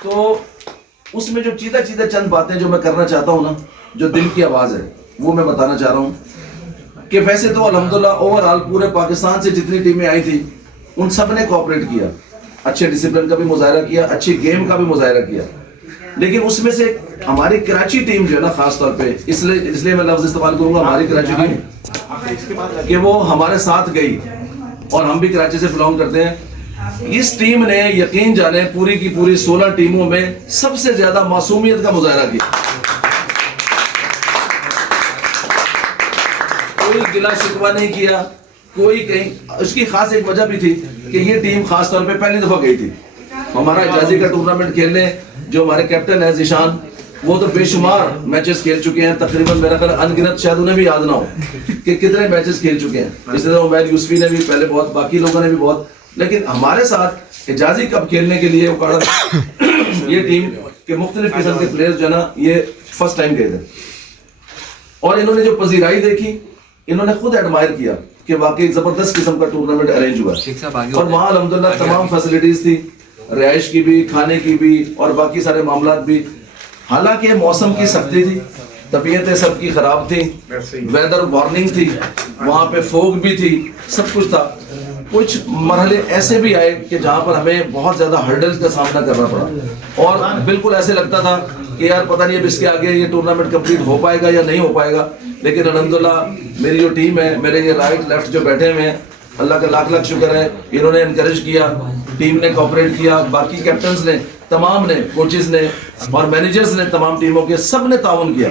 तो उसमें जो चीज़ा चीज़ा चंद बातें जो मैं करना चाहता हूँ ना, जो दिल की आवाज़ है, वो मैं बताना चाह रहा हूँ कि वैसे तो अल्हम्दुलिल्लाह ओवरऑल पूरे पाकिस्तान से जितनी टीमें आई थी उन सब ने कोऑपरेट किया, अच्छे डिसिप्लिन का भी मुजाहरा किया, अच्छी गेम का भी मुजाहरा किया। लेकिन उसमें से हमारी कराची टीम जो है ना, खास तौर पे इसलिए मैं लफ्ज इस्तेमाल करूंगा हमारी कराची टीम, कि वो हमारे साथ गई और हम भी कराची से बिलोंग करते हैं। इस टीम ने यकीन जाने पूरी की पूरी 16 टीमों में सबसे ज्यादा मासूमियत का मुजाहरा किया। कोई गिला शिकवा नहीं किया, कोई कहीं। उसकी खास एक वजह भी थी कि ये टीम खास तौर पे पहली दफा गई थी हमारा हिजाजी का टूर्नामेंट खेलने। जो हमारे कैप्टन है जिशान, वो तो बेशुमार मैचेस खेल चुके हैं, तकरीबन मेरा ख्याल अनगिनत, शायद उन्हें भी याद ना हो कि कितने मैचेस खेल चुके हैं। इस तरह उमैर यूसुफी ने भी पहले बहुत, बाकी लोगों ने भी बहुत। लेकिन हमारे साथ हिजाजी कप खेलने के लिए ये टीम के मुख्तलिफ किस्म के प्लेयर्स जो है ना, ये फर्स्ट टाइम गए थे। और इन्होंने जो पजीराई देखी, इन्होंने खुद एडमायर किया कि वाकई जबरदस्त किस्म का टूर्नामेंट अरेंज हुआ। और वहाँ अल्हम्दुलिल्लाह तमाम फैसिलिटीज थी, रिहाइश की भी, खाने की भी और बाकी सारे मामला भी। हालांकि मौसम की सख्ती थी, तबीयतें सबकी खराब थी, वेदर वार्निंग थी, वहाँ पे फोग भी थी, सब कुछ था। कुछ मरहले ऐसे भी आए कि जहाँ पर हमें बहुत ज़्यादा हर्डल्स का सामना करना पड़ा और बिल्कुल ऐसे लगता था कि यार पता नहीं अब इसके आगे ये टूर्नामेंट कंप्लीट हो पाएगा या नहीं हो पाएगा। लेकिन अल्हम्दुलिल्लाह मेरी जो टीम है, मेरे ये राइट लेफ्ट जो बैठे हुए हैं, अल्लाह का लाख लाख शुक्र है, इन्होंने इनकरेज किया, टीम ने कोऑपरेट किया, बाकी कैप्टन्स ने, तमाम ने, कोचेस ने और मैनेजर्स ने, तमाम टीमों के सब ने ताउन किया।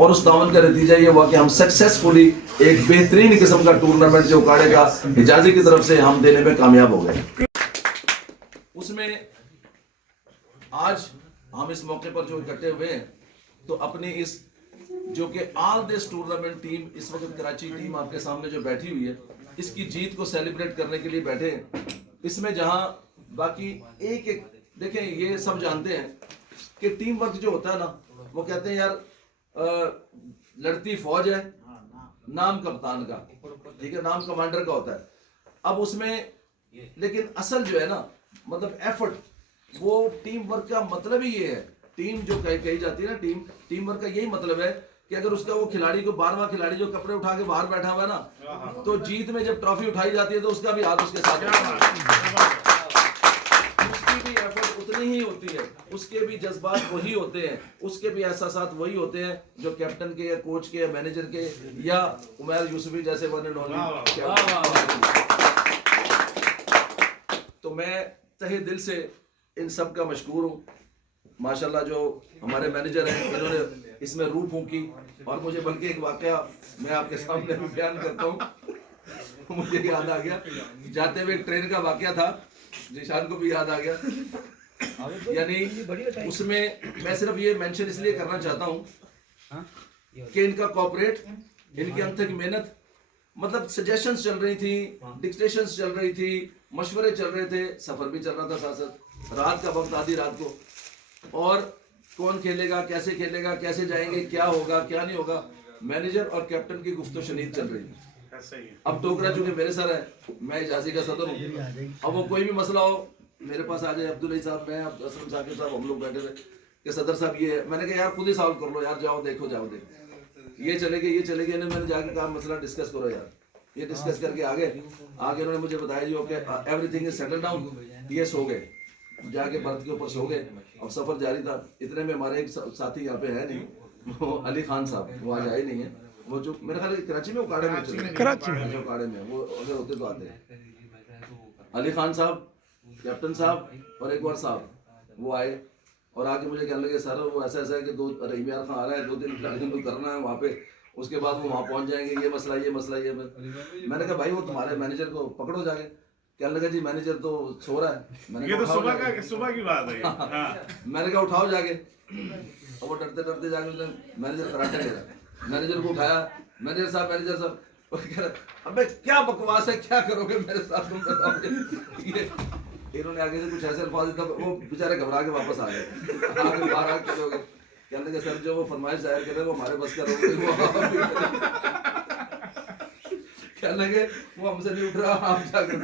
और उस ताउन का नतीजा ये हुआ कि हम सक्सेसफुली एक बेहतरीन किस्म का टूर्नामेंट जो उकाड़े का हिजाजी की तरफ से हम देने में कामयाब हो गए। उसमें आज हम इस मौके पर जो इकट्ठे हुए हैं, तो अपनी इस जो कि ऑल दिस टूर्नामेंट टीम, इस वक्त कराची टीम आपके सामने जो बैठी हुई है, इसकी जीत को सेलिब्रेट करने के लिए बैठे हैं। इसमें जहां बाकी एक एक देखें, ये सब जानते हैं कि टीम वर्क जो होता है ना, वो कहते हैं यार लड़ती फौज है, नाम कप्तान का, ठीक है, नाम कमांडर का होता है। अब उसमें लेकिन असल जो है ना, मतलब एफर्ट, वो टीम वर्क का मतलब ही ये है। टीम जो कही जाती है ना, टीम वर्क का यही मतलब है कि अगर उसका वो खिलाड़ी को 12वां खिलाड़ी जो कपड़े उठा के बाहर बैठा हुआ है ना, तो जीत में जब ट्रॉफी उठाई जाती है तो उसका भी हाथ उसके साथ उसकी भी एफर्ट उतनी ही होती है, उसके भी जज्बात वही होते हैं, उसके भी एहसासात वही होते हैं जो कैप्टन के या कोच के या मैनेजर के या उमैर यूसुफी जैसे वन एंड ओनली। तो मैं तहे दिल से इन सब का मशकूर हूँ। माशाल्लाह जो हमारे मैनेजर हैं, इन्होंने इसमें रूह फूंकी। और मुझे बल्कि एक वाकया मैं आपके सामने भी बयान करता हूँ, मुझे याद आ गया, जाते हुए एक ट्रेन का वाकया था, जिशान को भी याद आ गया। यानी उसमें मैं सिर्फ ये मेंशन इसलिए करना चाहता हूँ कि इनका कोऑपरेट, इनकी अनथक मेहनत, मतलब सजेशंस चल रही थी, डिक्टेशंस चल रही थी, मशवरे चल रहे थे, सफर भी चल रहा था साथ साथ, रात का वक्त, आधी रात को, और कौन खेलेगा, कैसे खेलेगा, कैसे जाएंगे, क्या होगा क्या नहीं होगा, मैनेजर और कैप्टन की गुफ्तो शनीद चल रही है। अब टोकरा चूंकि मेरे सर है, मैं हिजाजी का सदर हूँ, अब वो कोई भी मसला हो मेरे पास आ जाए, अब्दुल साहब, मैं असलम साकिब साहब, हम लोग बैठे थे कि सदर साहब ये है। मैंने कहा यार खुद ही सॉल्व कर लो यार, जाओ देखो, ये चलेगी, ये चलेगी। मैंने जाके कहा मसला डिस्कस करो यार, ये डिस्कस करके आगे उन्होंने मुझे बताया जी okay everything is settle down, ये सो गए, जाके बर्थ के ऊपर सो गए। अब सफर जारी था। इतने में हमारे एक साथी यहाँ पे है नहीं, वो अली खान साहब, वो आज आए नहीं है, वो जो मेरे ख्याल कराची में उकाड़े में, कराची में उकाड़े में, वो अगर होते तो आते। अली खान साहब, कैप्टन साहब और एक और साहब, वो आए और आके मुझे कहने लगे सर वो ऐसा ऐसा है कि रहीम यार खान आ रहा है, 2 दिन खिलाड़ियों को करना है वहाँ पे, उसके बाद वो वहाँ पहुँच जाएंगे, ये मसला ये मसला ये। मैंने कहा भाई वो तुम्हारे मैनेजर को पकड़ो जाके। कहने लगा जी मैनेजर तो सो रहा है। मैंने ये तो सुबह की बात है। मैंने कहा उठाओ जाके। और वो डरते डरते जाके उसने मैनेजर कराटे ले रहा, मैनेजर को उठाया, मैनेजर साहब वो कह रहा अबे क्या बकवास है, क्या करोगे मेरे साथ, तुम बताओगे। ये इन्होंने आगे से कुछ ऐसे अल्फाज दिया, वो बेचारे घबरा के वापस आ गए, आगे बाहर आके खड़े हो गए। कहने लगे सर जो वो फरमाइश जाहिर कर रहे हैं वो हमारे बस का रोक, कहने लगे वो हमसे नहीं उठ रहा, आप जाकर।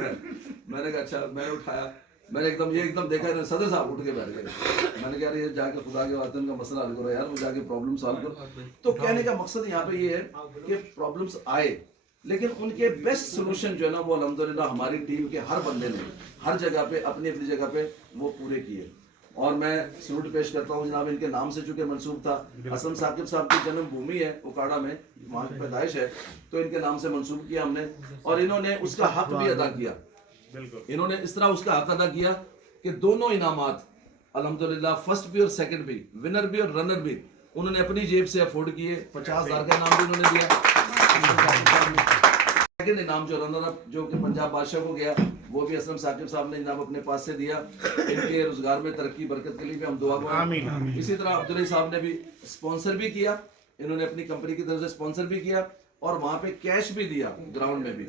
मैंने कहा अच्छा। मैंने उठाया, मैंने एकदम देखा है, सदर साहब उठ के बैठ गए। मैंने कहा ये जाके खुदा के वास्ते उनका मसला हल करो यार, वो जाके प्रॉब्लम सॉल्व करो। तो कहने का मकसद यहाँ पे ये है कि प्रॉब्लम्स आए, लेकिन उनके बेस्ट सोल्यूशन जो है ना वो अल्हम्दुलिल्लाह हमारी टीम के हर बंदे ने हर जगह पे अपनी अपनी जगह पे वो पूरे किए। और मैं सल्यूट पेश करता हूँ जनाब, इनके नाम से चूंकि मंसूब था, असम साकिब साहब की जन्मभूमि है उकाड़ा में, वहाँ की पैदाइश है, तो इनके नाम से मंसूब किया हमने, और इन्होंने उसका हक भी अदा किया। इन्होंने इस तरह उसका हक अदा किया कि दोनों इनामात अल्हम्दुलिल्लाह, फर्स्ट भी और सेकंड भी, विनर भी और रनर भी, उन्होंने अपनी जेब से अफोर्ड किए। 50,000 का इनाम भी उन्होंने दिया। सेकंड इनाम जो रनर अप जो कि पंजाब बादशाह को गया, वो भी असलम साकिब साहब ने इनाम अपने पास से दिया। इनके रोजगार में तरक्की बरकत के लिए भी हम दुआ करें। इसी तरह अब्दुल्ला साहब ने भी स्पॉन्सर भी किया, इन्होंने अपनी कंपनी की तरफ से स्पॉन्सर भी किया और वहां पे कैश भी दिया ग्राउंड में भी।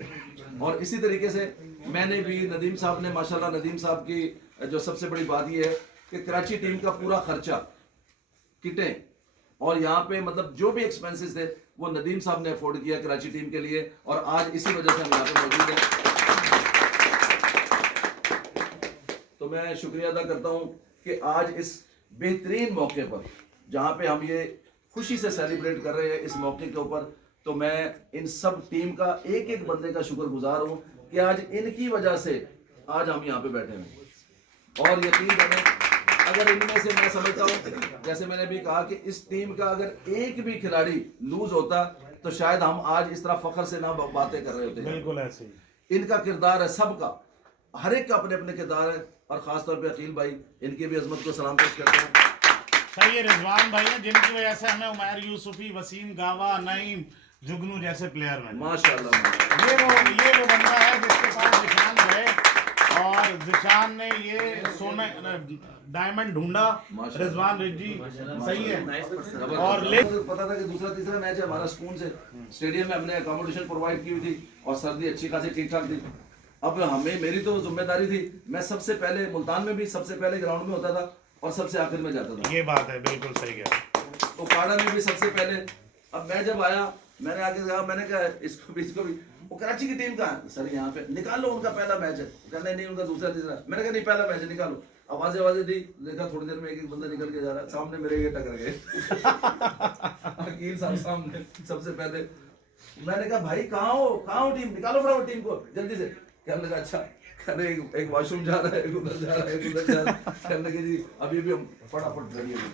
और इसी तरीके से मैंने भी, नदीम साहब ने, माशाल्लाह नदीम साहब की जो सबसे बड़ी बात यह है कि कराची टीम का पूरा खर्चा, किटें और यहाँ पे मतलब जो भी एक्सपेंसेस थे वो नदीम साहब ने अफोर्ड किया कराची टीम के लिए, और आज इसी वजह से हम यहाँ पे मौजूद हैं। तो मैं शुक्रिया अदा करता हूँ कि आज इस बेहतरीन मौके पर जहाँ पे हम ये खुशी से सेलिब्रेट कर रहे हैं इस मौके के ऊपर, तो मैं इन सब टीम का एक एक बंदे का शुक्रगुजार हूँ कि आज इनकी वजह से आज हम यहाँ पे बैठे हैं। और यकीन करें, अगर इनमें से मैं समझता हूँ, जैसे मैंने भी कहा कि इस टीम का अगर एक भी खिलाड़ी लूज होता तो शायद हम आज इस तरह फख्र से ना बातें कर रहे होते। बिल्कुल ऐसे ही इनका किरदार है, सबका, हर एक का अपने अपने किरदार है, और खासतौर पे अकील भाई, इनकी भी अजमत को सलाम पेश करते हैं। सही है, रिजवान भाई हैं जिनकी वजह से हमें उमैर यूसुफी, वसीम गावा, नईम, जुगनू जैसे प्लेयर में माशाल्लाह। ये वो बंदा है जिसके पास जिशान गए और जिशान ने ये सोना डायमंड ढूंढा। रिजवान रिजी सही है। और पता था कि दूसरा तीसरा मैच है हमारा स्पून से, स्टेडियम में हमने अकोमोडेशन प्रोवाइड की हुई थी और सर्दी अच्छी खासी ठीक ठाक थी। अब हमें, मेरी तो जिम्मेदारी थी, मैं सबसे पहले मुल्तान में भी सबसे पहले ग्राउंड में होता था और सबसे आखिर में जाता था। ये बात है, बिल्कुल सही है। उकाड़ा में भी सबसे पहले। अब मैं जब आया, मैंने आके कहा, मैंने कहा इसको भी वो कराची की टीम का है सर, यहाँ पे निकाल लो, उनका पहला मैच है। कहना नहीं, उनका दूसरा तीसरा। मैंने कहा नहीं, पहला मैच है, निकालो। आवाजें दी, देखा थोड़ी देर में एक बंदा निकल के जा रहा है, सामने मेरे ये टकर गए अकील साहब सामने सबसे पहले। मैंने कहा भाई कहाँ हो टीम, निकालो फटाफट टीम को जल्दी से। कहने लगा अच्छा, कहने एक वॉशरूम जा रहा है, एक उधर जा रहा है, एक उधर जा रहा है। कहने लगे जी अभी भी हम फटाफट रेडी हैं।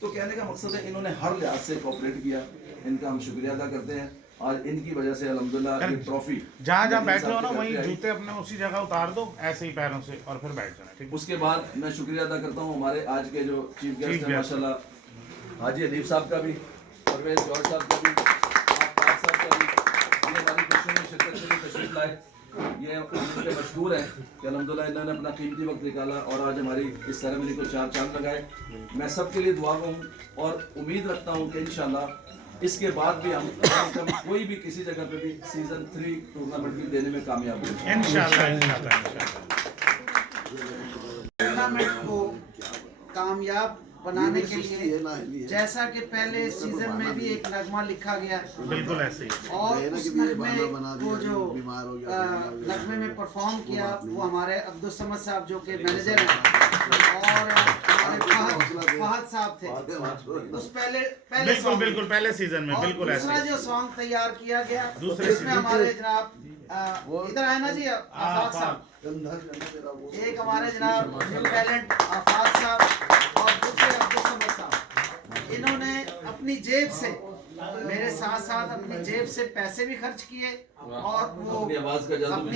तो कहने का मकसद है इन्होंने हर लिहाज से कोऑपरेट किया, इनका हम शुक्रिया अदा करते हैं। और इनकी वजह से अल्हम्दुलिल्लाह ये ट्रॉफी जहाँ बैठे हो ना वहीं जूते अपने उसी जगह उतार दो ऐसे ही पैरों से और फिर बैठ जाना, ठीक। उसके बाद मैं शुक्रिया अदा करता हूँ हमारे आज के जो चीफ गेस्ट हैं माशाल्लाह, हाजी अदीब साहब का भी, परवेज जॉर्ज साहब का भी, आप साहब का भी, ये हमारी खुशियों में शिरकत के लिए तशरीफ लाए। ये इनके मशहूर हैं कि अल्हम्दुलिल्लाह इन्होंने अपना कीमती वक्त निकाला और आज हमारी इस सेरेमनी को चार चांद लगाए। मैं सबके लिए दुआ हूँ और उम्मीद रखता हूँ कि इंशाल्लाह इसके बाद भी हम कोई भी किसी जगह पे भी सीजन 3 टूर्नामेंट भी देने में कामयाब होंगे इंशाल्लाह। टूर्नामेंट को कामयाब बनाने के लिए जैसा कि पहले सीजन में भी एक नगमा लिखा गया, बिल्कुल ऐसे ही, और उस नगमे को जो नगमे में परफॉर्म किया वो हमारे अब्दुल समद साहब जो कि मैनेजर हैं और फहद साहब थे उस पहले बिल्कुल पहले सीजन में। बिल्कुल ऐसे दूसरा जो सॉन्ग तैयार किया गया दूसरे इसमें हमारे जनाब इधर आए ना जी आफाक साहब, एक हमारे जनाब न्यू टैलेंट आफाक साहब और दूसरे अब्दुल समद साहब, इन्होंने अपनी जेब से मेरे साथ साथ अपनी जेब से पैसे भी खर्च किए और वो अपनी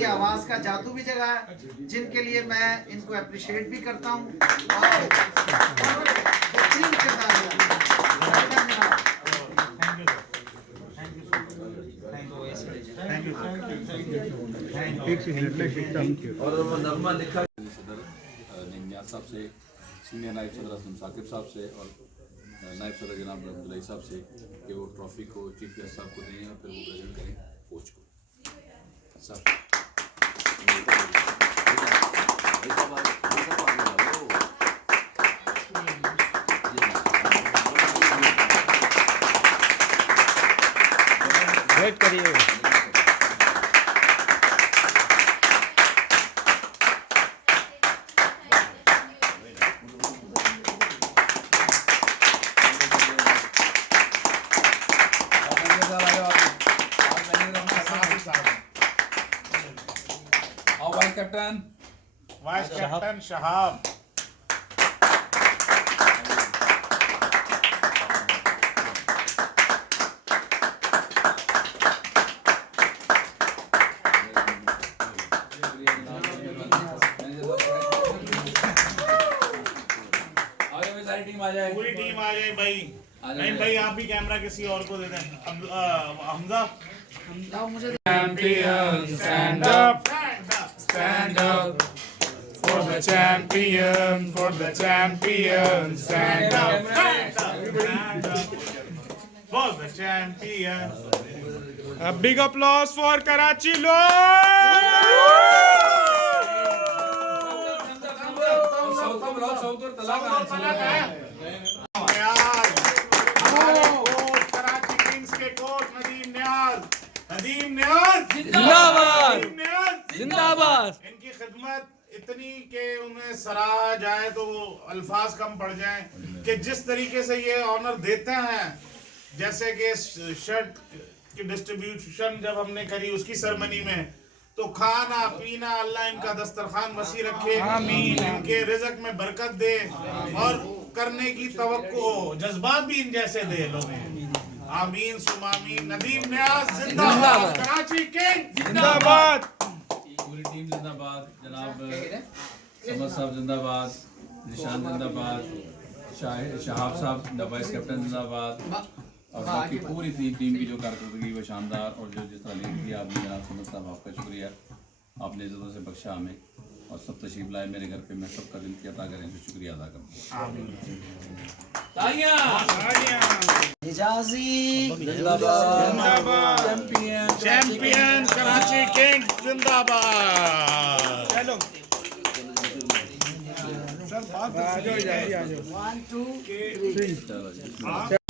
आवाज का जादू भी जगाया, जिनके लिए मैं इनको अप्रिशिएट भी करता हूँ। और बेहतरीन किरदार और नगमा लिखा सदर निम्यात साहब से, सीनियर नायब सदर असलम साकिब साहब से और नायब सदर जनाब अब्दुल्ला साहब से कि वो ट्रॉफी को चीफ गेस्ट साहब को दें और फिर वो प्रेजेंट करें कोच को सब। वेट करिए। Captain vice captain Shahab. सारी टीम आ जाए, पूरी टीम आ जाए भाई। नहीं भाई आप भी कैमरा किसी और को दे दें। अब Hamza. Champion, stand up, stand up for the champion, for the champion, stand up. For the champion. A big applause for Karachi Lord. हमारे कोच कराची किंग्स के कोच नदीम नियाज। नदीम नियाज जिंदाबाद, नदीम नियाज जिंदाबाद। इनकी खिदमत इतनी कि उन्हें सराहा जाए तो अल्फाज कम पड़ जाएं कि जिस तरीके से ये ऑनर देते हैं, जैसे कि शर्ट की डिस्ट्रीब्यूशन जब हमने करी उसकी सेरेमनी में, तो खाना पीना अल्लाह इनका दस्तरखान वसी रखे, इनके रिज़्क में बरकत दे और करने की तवक्को जज्बात भी इन जैसे दे लोगों। आमीन सुमामीन। नदीम नियाज जिंदाबाद, कराची किंग जिंदाबाद। पूरी टीम जिंदाबाद, जनाब समद साहब जिंदाबाद, निशान जिंदाबाद, शहाब साहब वाइस कैप्टन जिंदाबाद, और बाकी पूरी टीम की जो कारकर्दगी वो शानदार, और जो जिस तरह लीड किया आपने जनाब समद साहब, आपका शुक्रिया। आपने इज्जतों से बख्शा हमें और सब तशरीफ लाए मेरे घर पे, मैं सबका दिल की अता करें तो शुक्रिया अदा करता हूँ। हिजाजी जिंदाबाद। चैंपियन कराची किंग जिंदाबाद। चलो सब बात आ जाओ, जल्दी आ जाओ। 1 2 3